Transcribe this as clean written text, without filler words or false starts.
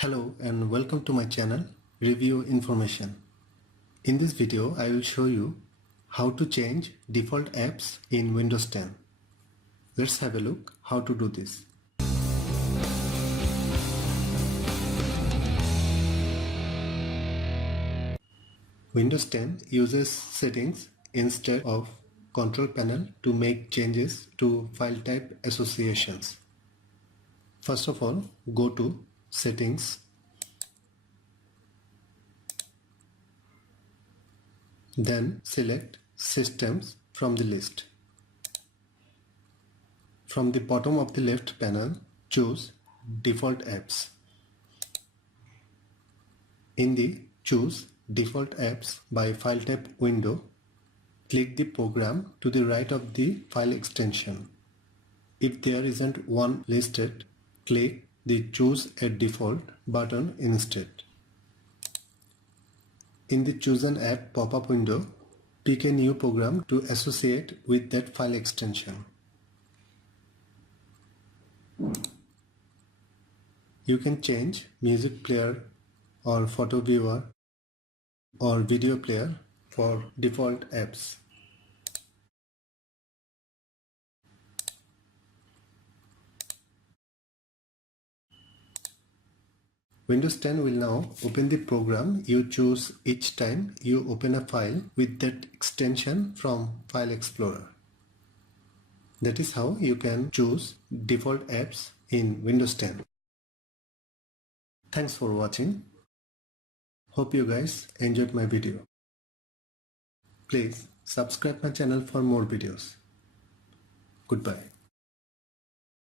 Hello and welcome to my channel Review Information. In this video I will show you how to change default apps in Windows 10. Let's have a look how to do this. Windows 10 uses settings instead of control panel to make changes to file type associations. First of all, go to Settings. Then select Systems from the list. From the bottom of the left panel, choose Default Apps. In the Choose Default Apps by File Type window, click the program to the right of the file extension. If there isn't one listed, click the Choose a Default button instead. In the Chosen App pop-up window, pick a new program to associate with that file extension. You can change music player or photo viewer or video player for default apps. Windows 10 will now open the program you choose each time you open a file with that extension from File Explorer. That is how you can choose default apps in Windows 10. Thanks for watching. Hope you guys enjoyed my video. Please subscribe my channel for more videos. Goodbye.